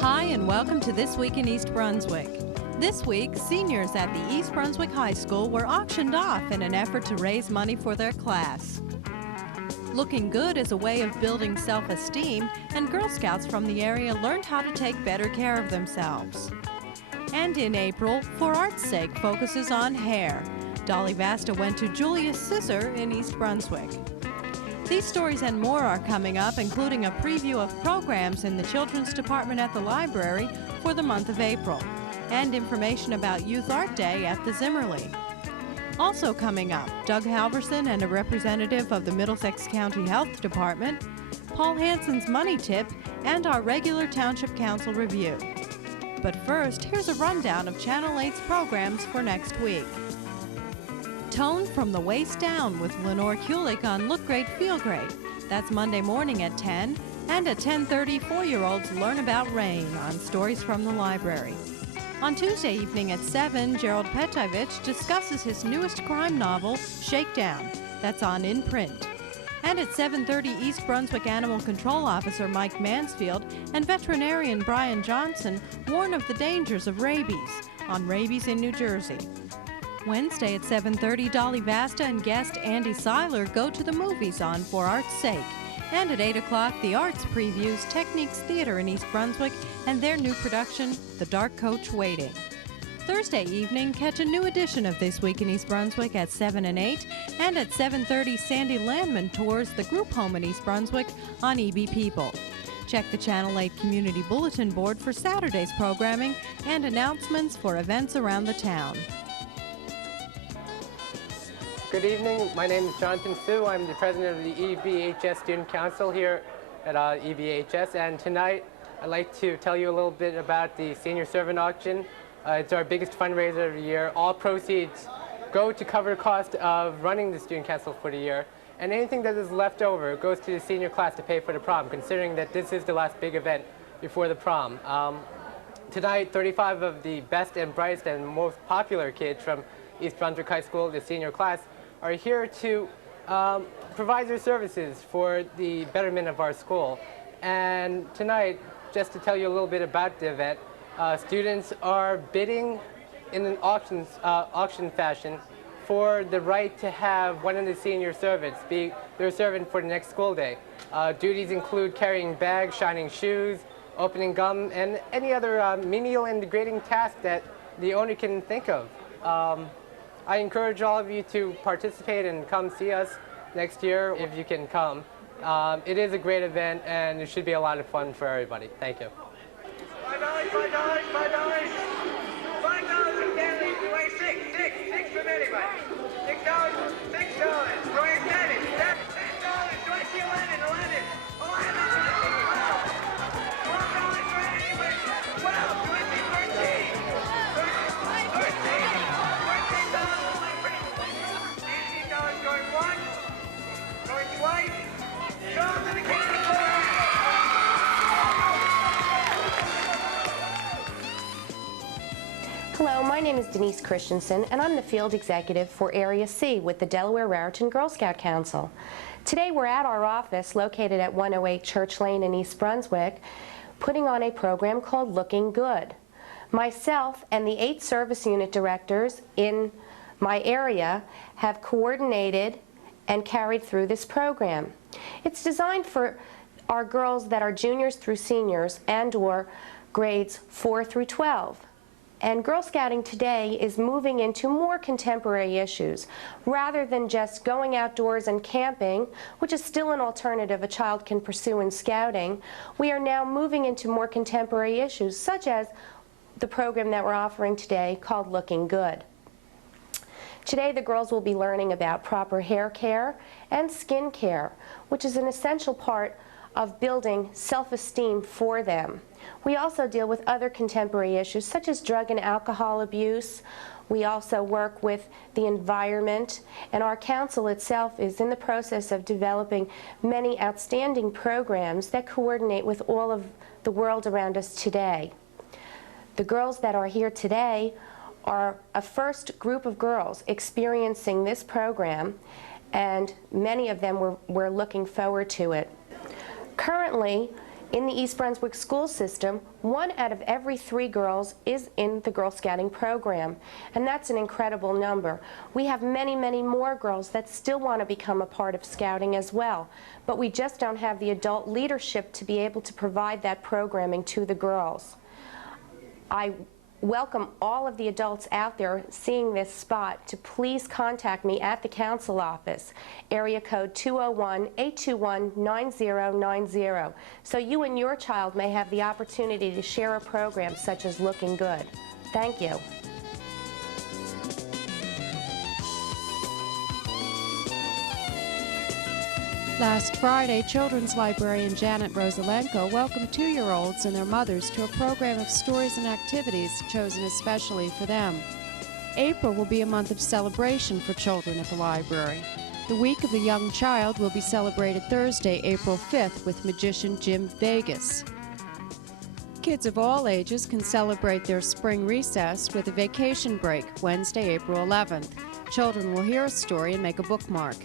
Hi, and welcome to This Week in East Brunswick. This week, seniors at the East Brunswick High School were auctioned off in an effort to raise money for their class. Looking good is a way of building self-esteem, and Girl Scouts from the area learned how to take better care of themselves. And in April, For Art's Sake focuses on hair. Dolly Vasta went to Julius Scissor in East Brunswick. These stories and more are coming up, including a preview of programs in the Children's Department at the library for the month of April, and information about Youth Art Day at the Zimmerli. Also coming up, Doug Halverson and a representative of the Middlesex County Health Department, Paul Hansen's Money Tip, and our regular Township Council review. But first, here's a rundown of Channel 8's programs for next week. Tone from the Waist Down with Lenore Kulik on Look Great, Feel Great. That's Monday morning at 10, and at 10:30, 4-year-olds learn about rain on Stories from the Library. On Tuesday evening at 7, Gerald Petovich discusses his newest crime novel, Shakedown. That's on In Print. And at 7:30, East Brunswick Animal Control Officer Mike Mansfield and veterinarian Brian Johnson warn of the dangers of rabies on Rabies in New Jersey. Wednesday at 7:30, Dolly Vasta and guest Andy Seiler go to the movies on For Art's Sake. And at 8 o'clock, The Arts previews Techniques Theater in East Brunswick and their new production, The Dark Coach Waiting. Thursday evening, catch a new edition of This Week in East Brunswick at 7 and 8, and at 7:30, Sandy Landman tours the group home in East Brunswick on EBPL. Check the Channel 8 Community Bulletin Board for Saturday's programming and announcements for events around the town. Good evening. My name is Jonathan Sue. I'm the president of the EBHS Student Council here at EBHS, and tonight I'd like to tell you a little bit about the Senior Servant Auction. It's our biggest fundraiser of the year. All proceeds go to cover the cost of running the Student Council for the year, and anything that is left over goes to the senior class to pay for the prom, considering that this is the last big event before the prom. Tonight, 35 of the best and brightest and most popular kids from East Brunswick High School, the senior class, are here to provide their services for the betterment of our school. And tonight, just to tell you a little bit about the event, students are bidding in an auction fashion for the right to have one of the senior servants be their servant for the next school day. Duties include carrying bags, shining shoes, opening gum, and any other menial and degrading task that the owner can think of. I encourage all of you to participate and come see us next year if you can come. It is a great event, and it should be a lot of fun for everybody. Thank you. $5, $5, $5. $5 Stanley, you weigh six from anybody. $6, $6. Go ahead, $7, $10, $10. $20, $11. $12 for anybody. $12, $20, $13. $18 going once, going twice. Go to the candy bar. Hello, my name is Denise Christensen, and I'm the Field Executive for Area C with the Delaware Raritan Girl Scout Council. Today we're at our office located at 108 Church Lane in East Brunswick, putting on a program called Looking Good. Myself and the 8 service unit directors in my area have coordinated and carried through this program. It's designed for our girls that are juniors through seniors and/or grades 4 through 12. And Girl Scouting today is moving into more contemporary issues. Rather than just going outdoors and camping, which is still an alternative a child can pursue in scouting, we are now moving into more contemporary issues, such as the program that we're offering today called Looking Good. Today the girls will be learning about proper hair care and skin care, which is an essential part of building self-esteem for them. We also deal with other contemporary issues such as drug and alcohol abuse. We also work with the environment, and our council itself is in the process of developing many outstanding programs that coordinate with all of the world around us today. The girls that are here today are a first group of girls experiencing this program, and many of them were looking forward to it. Currently, In the East Brunswick school system, 1 out of every 3 girls is in the Girl Scouting program, and that's an incredible number. We have many, many more girls that still want to become a part of Scouting as well, but we just don't have the adult leadership to be able to provide that programming to the girls. I welcome all of the adults out there seeing this spot to please contact me at the council office, area code 201-821-9090, so you and your child may have the opportunity to share a program such as Looking Good. Thank you. Last Friday, children's librarian Janet Rosalenko welcomed 2-year-olds and their mothers to a program of stories and activities chosen especially for them. April will be a month of celebration for children at the library. The Week of the Young Child will be celebrated Thursday, April 5th with magician Jim Vegas. Kids of all ages can celebrate their spring recess with a vacation break Wednesday, April 11th. Children will hear a story and make a bookmark.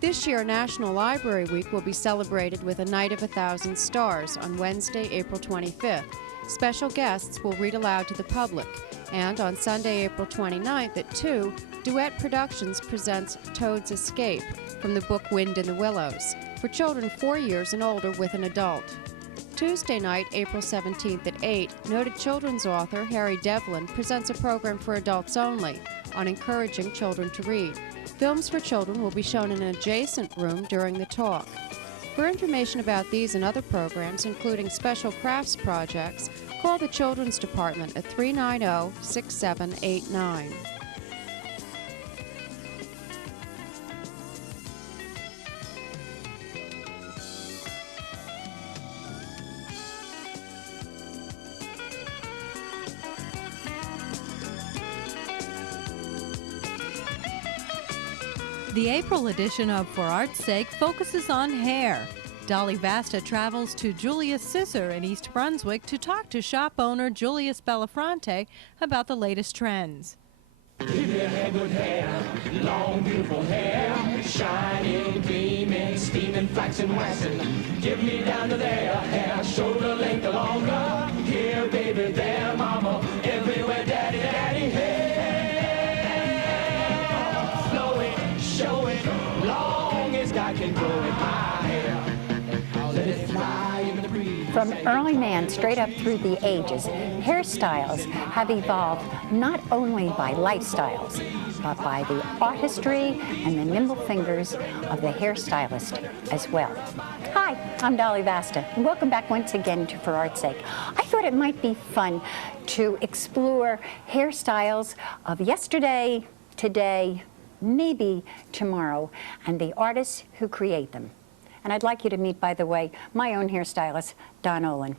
This year, National Library Week will be celebrated with a Night of 1,000 Stars on Wednesday, April 25th. Special guests will read aloud to the public. And on Sunday, April 29th at 2, Duet Productions presents Toad's Escape from the book Wind in the Willows for children 4 years and older with an adult. Tuesday night, April 17th at 8, noted children's author Harry Devlin presents a program for adults only on encouraging children to read. Films for children will be shown in an adjacent room during the talk. For information about these and other programs, including special crafts projects, call the Children's Department at 390-6789. The April edition of For Art's Sake focuses on hair. Dolly Vasta travels to Julius Scissor in East Brunswick to talk to shop owner Julius Bellafronte about the latest trends. Give me good hair, long beautiful hair, shining, gleaming, steaming, flaxen, waxing. Give me down to there, hair, shoulder length or longer. Here, baby, there, mama, everywhere, daddy, daddy, hair. Show it, long as God can grow in my hair. Let it fly in the breeze. From early man straight up through the ages, hairstyles have evolved not only by lifestyles, but by the artistry and the nimble fingers of the hairstylist as well. Hi, I'm Dolly Vasta, and welcome back once again to For Art's Sake. I thought it might be fun to explore hairstyles of yesterday, today, maybe tomorrow, and the artists who create them. And I'd like you to meet, by the way, my own hairstylist, Don Olin.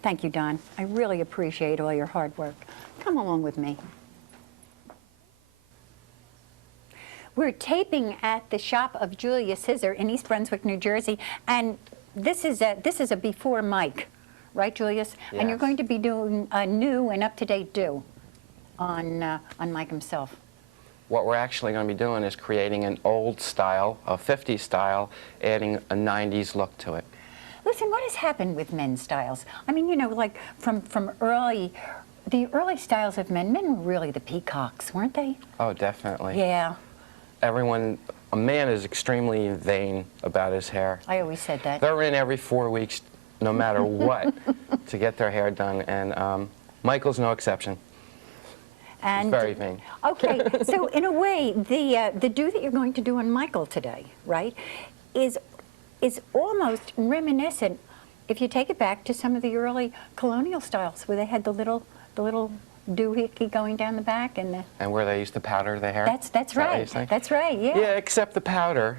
Thank you, Don. I really appreciate all your hard work. Come along with me. We're taping at the shop of Julius Scissor in East Brunswick, New Jersey, and this is a before Mike, right, Julius? Yes. And you're going to be doing a new and up-to-date do on Mike himself. What we're actually going to be doing is creating an old style, a 50s style, adding a 90s look to it. Listen, what has happened with men's styles? I mean, you know, like from the early styles of men were really the peacocks, weren't they? Oh, definitely. Yeah. A man is extremely vain about his hair. I always said that. They're in every 4 weeks, no matter what, to get their hair done, and Michael's no exception. And very vain. Okay, so in a way, the do that you're going to do on Michael today, right, is almost reminiscent, if you take it back to some of the early colonial styles where they had the little doohickey going down the back and where they used to powder the hair. That's right. That's right. Yeah. Yeah, except the powder.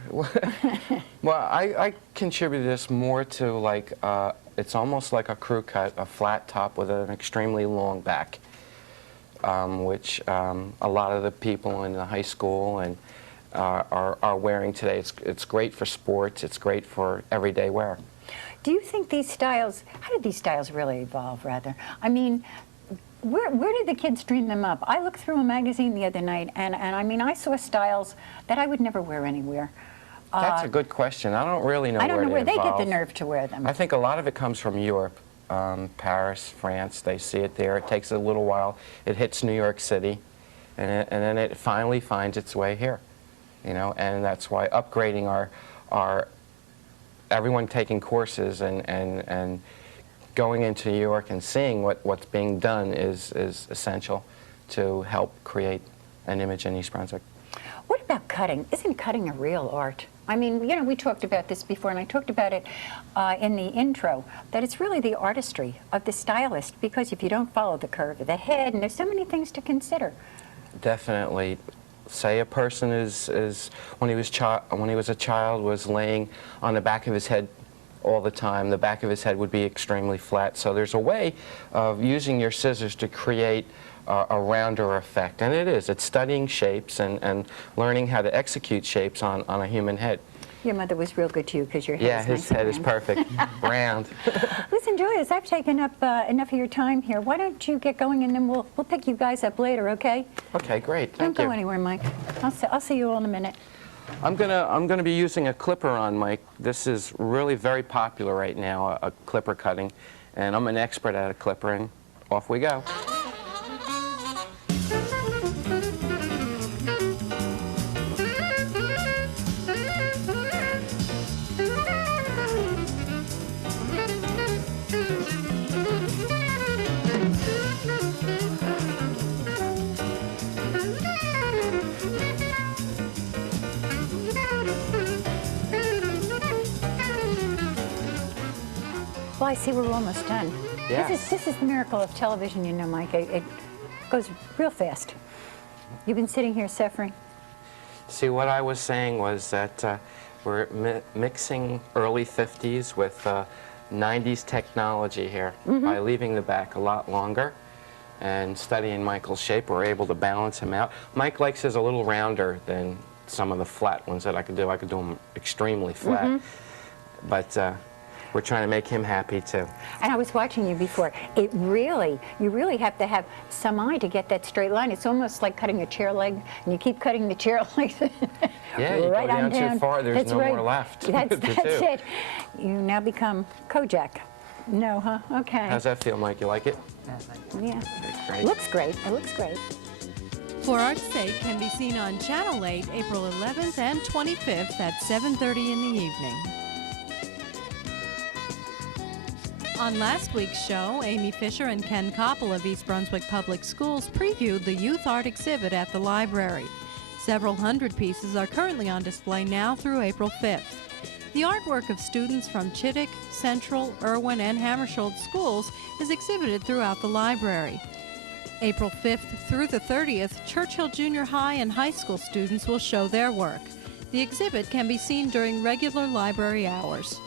Well, I contributed this more to like it's almost like a crew cut, a flat top with an extremely long back. Which a lot of the people in the high school and are wearing today. It's great for sports. It's great for everyday wear. Do you think these styles, how did these styles really evolve, rather? I mean, where did the kids dream them up? I looked through a magazine the other night, and I mean, I saw styles that I would never wear anywhere. That's a good question. I don't really know I don't know where they get the evolve. nerve to wear them. I think a lot of it comes from Europe, Paris, France. They see it there. It takes a little while. It hits New York City, and then it finally finds its way here. You know, and that's why upgrading our everyone taking courses and going into New York and seeing what's being done is essential to help create an image in East Brunswick. What about cutting? Isn't cutting a real art? I mean, you know, we talked about this before, and I talked about it in the intro, that it's really the artistry of the stylist, because if you don't follow the curve of the head, and there's so many things to consider. Definitely. Say a person is when he was a child was laying on the back of his head all the time, the back of his head would be extremely flat. So there's a way of using your scissors to create a rounder effect, and it's studying shapes and learning how to execute shapes on a human head. Your mother was real good to you because your head Yeah, is his nice and head is round. perfect, round. Listen, Joyce, I've taken up enough of your time here. Why don't you get going, and then we'll pick you guys up later, okay? Okay, great. Don't Thank you. go anywhere, Mike. I'll see you all in a minute. I'm gonna be using a clipper on Mike. This is really very popular right now, a clipper cutting, and I'm an expert at a clipper, and off we go. Well, I see we're almost done. Yes. This is the miracle of television, you know, Mike. It goes real fast. You've been sitting here suffering. See, what I was saying was that we're mixing early 50s with 90s technology here. By leaving the back a lot longer and studying Michael's shape, we're able to balance him out. Mike likes his a little rounder than some of the flat ones that I could do. I could do them extremely flat. But we're trying to make him happy too. And I was watching you before. You really have to have some eye to get that straight line. It's almost like cutting a chair leg, and you keep cutting the chair leg. Yeah, you right go on down too far, there's That's no right. more left. That's to do. it. You now become Kojak. No, huh? Okay. How's that feel, Mike? You like it? Yeah. Great. Looks great. It looks great. For Art's Sake can be seen on Channel 8, April 11th and 25th at 7:30 in the evening. On last week's show, Amy Fisher and Ken Koppel of East Brunswick Public Schools previewed the Youth Art exhibit at the library. Several hundred pieces are currently on display now through April 5th. The artwork of students from Chittick, Central, Irwin, and Hammersholt schools is exhibited throughout the library. April 5th through the 30th, Churchill Junior High and high school students will show their work. The exhibit can be seen during regular library hours.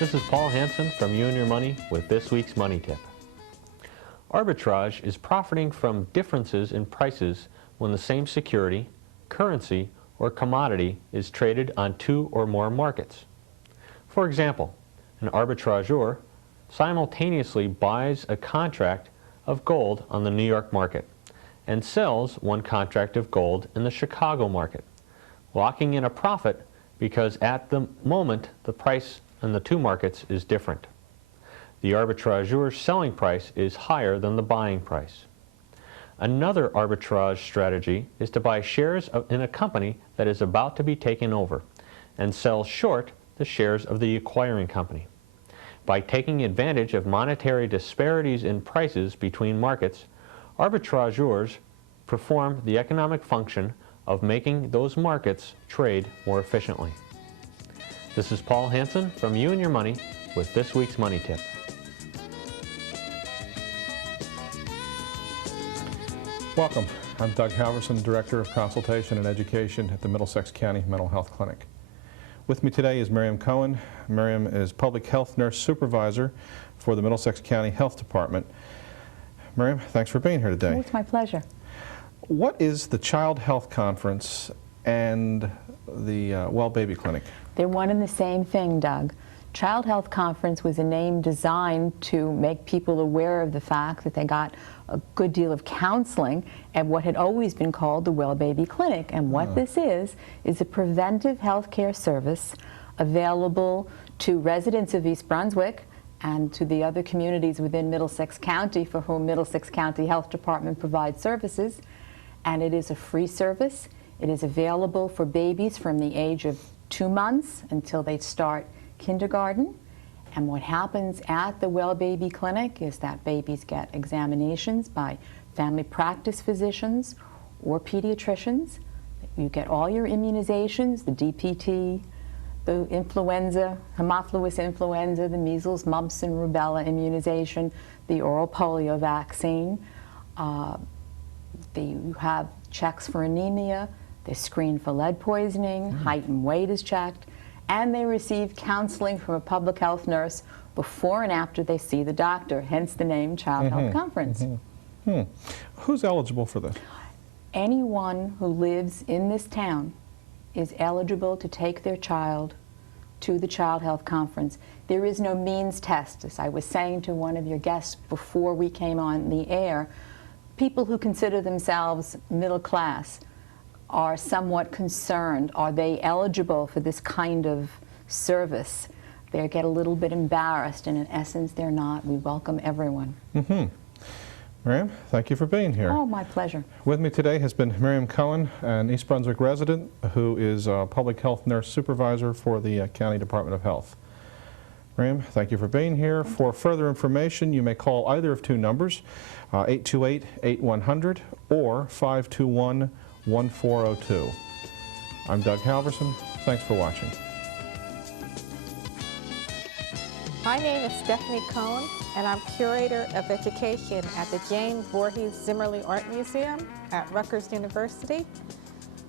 This is Paul Hansen from You and Your Money with this week's Money Tip. Arbitrage is profiting from differences in prices when the same security, currency, or commodity is traded on two or more markets. For example, an arbitrageur simultaneously buys a contract of gold on the New York market and sells one contract of gold in the Chicago market, locking in a profit because at the moment the price in the two markets is different. The arbitrageur's selling price is higher than the buying price. Another arbitrage strategy is to buy shares in a company that is about to be taken over and sell short the shares of the acquiring company. By taking advantage of monetary disparities in prices between markets, arbitrageurs perform the economic function of making those markets trade more efficiently. This is Paul Hansen from You and Your Money with this week's Money Tip. Welcome. I'm Doug Halverson, Director of Consultation and Education at the Middlesex County Mental Health Clinic. With me today is Miriam Cohen. Miriam is Public Health Nurse Supervisor for the Middlesex County Health Department. Miriam, thanks for being here today. Oh, it's my pleasure. What is the Child Health Conference and the Well Baby Clinic? They're one and the same thing, Doug. Child Health Conference was a name designed to make people aware of the fact that they got a good deal of counseling at what had always been called the Well Baby Clinic. And what this is a preventive health care service available to residents of East Brunswick and to the other communities within Middlesex County for whom Middlesex County Health Department provides services. And it is a free service. It is available for babies from the age of 2 months until they start kindergarten. And what happens at the Well Baby Clinic is that babies get examinations by family practice physicians or pediatricians. You get all your immunizations, the DPT, the influenza, Haemophilus influenza, the measles, mumps, and rubella immunization, the oral polio vaccine. You have checks for anemia, they screen for lead poisoning, height and weight is checked, and they receive counseling from a public health nurse before and after they see the doctor, hence the name Child Health Conference. Who's eligible for this? Anyone who lives in this town is eligible to take their child to the Child Health Conference. There is no means test. As I was saying to one of your guests before we came on the air, people who consider themselves middle class are somewhat concerned. Are they eligible for this kind of service? They get a little bit embarrassed, and in essence, they're not. We welcome everyone. Miriam, thank you for being here. Oh, my pleasure. With me today has been Miriam Cohen, an East Brunswick resident who is a Public Health Nurse Supervisor for the County Department of Health. Miriam, thank you for being here. For further information, you may call either of two numbers, 828-8100 or 521-1402. I'm Doug Halverson. Thanks for watching. My name is Stephanie Cohen, and I'm Curator of Education at the Jane Voorhees Zimmerli Art Museum at Rutgers University.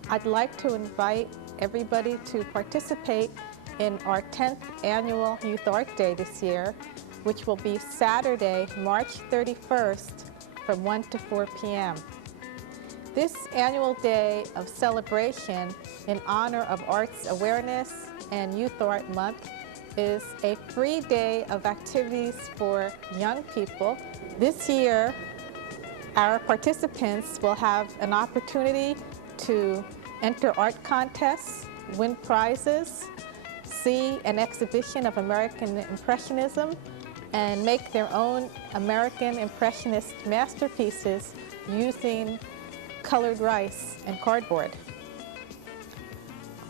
I'd like to invite everybody to participate in our 10th annual Youth Art Day this year, which will be Saturday, March 31st from 1 to 4 p.m. This annual day of celebration in honor of arts awareness and Youth Art Month is a free day of activities for young people. This year, our participants will have an opportunity to enter art contests, win prizes, see an exhibition of American Impressionism, and make their own American Impressionist masterpieces using colored rice and cardboard.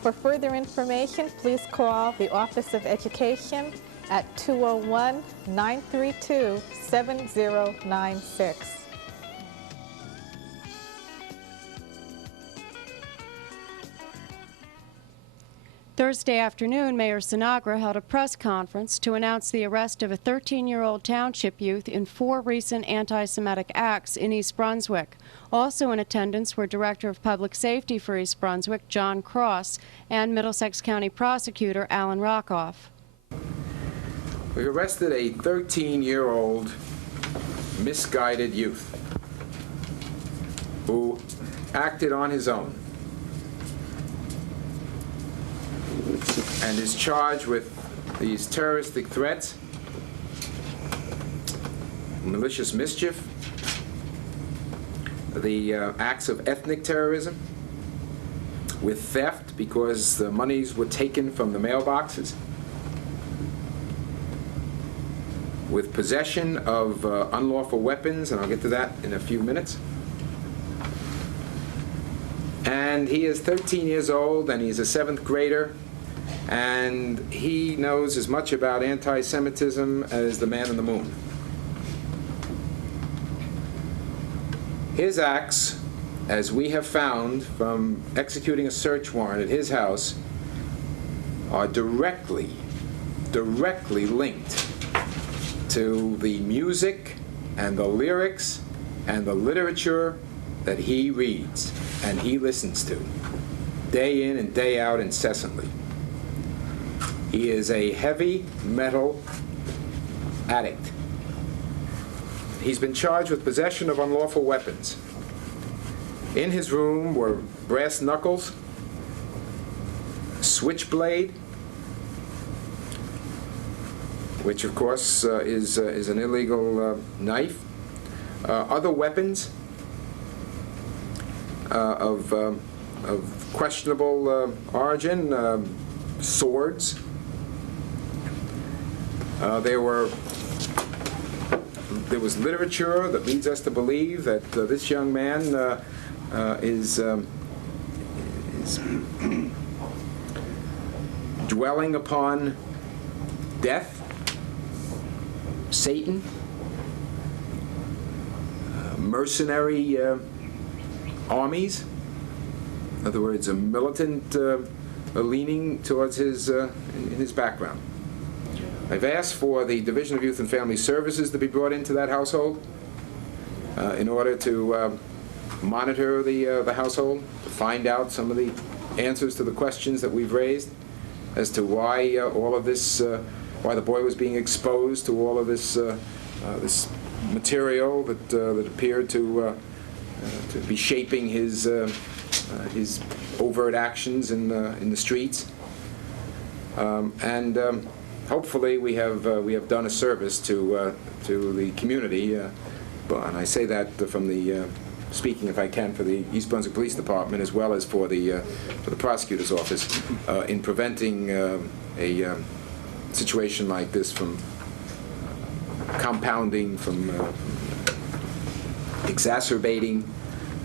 For further information, please call the Office of Education at 201-932-7096. Thursday afternoon, Mayor Sinagra held a press conference to announce the arrest of a 13-year-old township youth in 4 recent anti-Semitic acts in East Brunswick. Also in attendance were Director of Public Safety for East Brunswick, John Cross, and Middlesex County Prosecutor Alan Rockoff. We arrested a 13-year-old misguided youth who acted on his own and is charged with these terroristic threats, malicious mischief, the acts of ethnic terrorism, with theft because the monies were taken from the mailboxes, with possession of unlawful weapons, and I'll get to that in a few minutes. And he is 13 years old, and he's a 7th grader, and he knows as much about anti-Semitism as the man on the moon. His acts, as we have found from executing a search warrant at his house, are directly linked to the music and the lyrics and the literature that he reads and he listens to day in and day out incessantly. He is a heavy metal addict. He's been charged with possession of unlawful weapons. In his room were brass knuckles, a switchblade, which of course is an illegal knife, other weapons of questionable origin, swords. There was literature that leads us to believe that this young man is dwelling upon death, Satan, mercenary armies. In other words, a militant leaning towards in his background. I've asked for the Division of Youth and Family Services to be brought into that household in order to monitor the household, to find out some of the answers to the questions that we've raised as to why all of this, why the boy was being exposed to all of this this material that appeared to be shaping his overt actions in the streets, and hopefully we have done a service to the community, and I say that from the speaking, if I can, for the East Brunswick Police Department as well as for the prosecutor's office in preventing a situation like this from compounding, from exacerbating,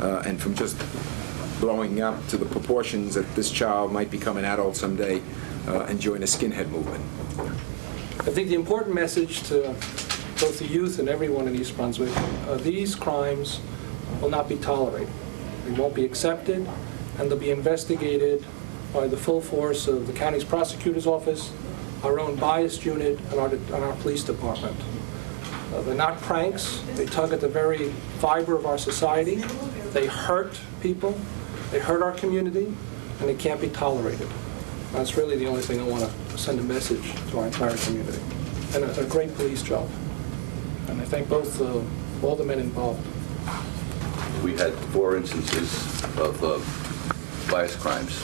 and from just blowing up to the proportions that this child might become an adult someday and join a skinhead movement. I think the important message to both the youth and everyone in East Brunswick, these crimes will not be tolerated. They won't be accepted, and they'll be investigated by the full force of the county's prosecutor's office, our own biased unit, and our police department. They're not pranks. They tug at the very fiber of our society. They hurt people. They hurt our community, and they can't be tolerated. That's really the only thing I want to send a message to our entire community. And a great police job. And I thank both all the men involved. We had 4 instances of bias crimes.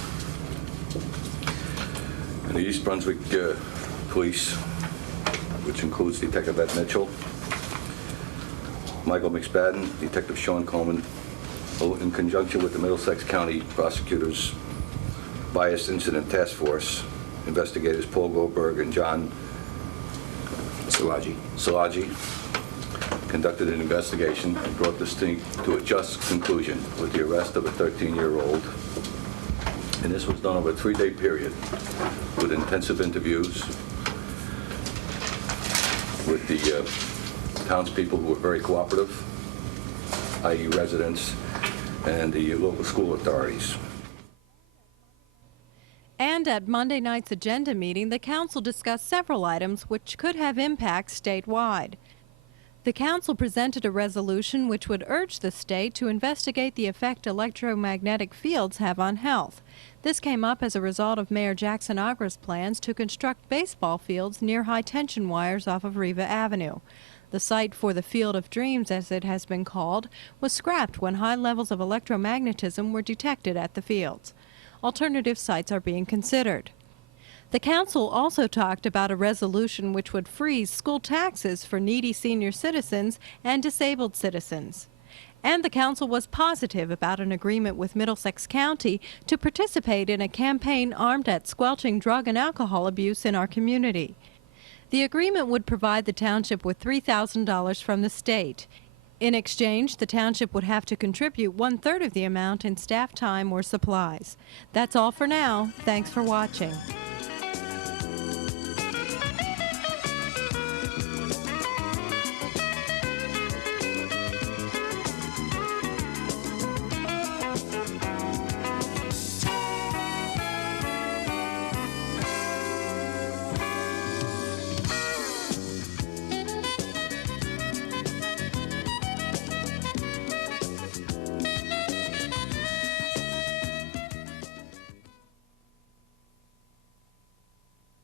And the East Brunswick Police, which includes Detective Ed Mitchell, Michael McSpadden, Detective Sean Coleman, in conjunction with the Middlesex County Prosecutors Bias Incident Task Force, investigators Paul Goldberg and John Szilagyi, conducted an investigation and brought this thing to a just conclusion with the arrest of a 13-year-old. And this was done over a 3-day period with intensive interviews with the townspeople who were very cooperative, i.e. residents and the local school authorities. And at Monday night's agenda meeting, the council discussed several items which could have impacts statewide. The council presented a resolution which would urge the state to investigate the effect electromagnetic fields have on health. This came up as a result of Mayor Jackson Agra's plans to construct baseball fields near high-tension wires off of Riva Avenue. The site for the Field of Dreams, as it has been called, was scrapped when high levels of electromagnetism were detected at the fields. Alternative sites are being considered. The council also talked about a resolution which would freeze school taxes for needy senior citizens and disabled citizens. And the council was positive about an agreement with Middlesex County to participate in a campaign aimed at squelching drug and alcohol abuse in our community. The agreement would provide the township with $3,000 from the state. In exchange, the township would have to contribute 1/3 of the amount in staff time or supplies. That's all for now. Thanks for watching.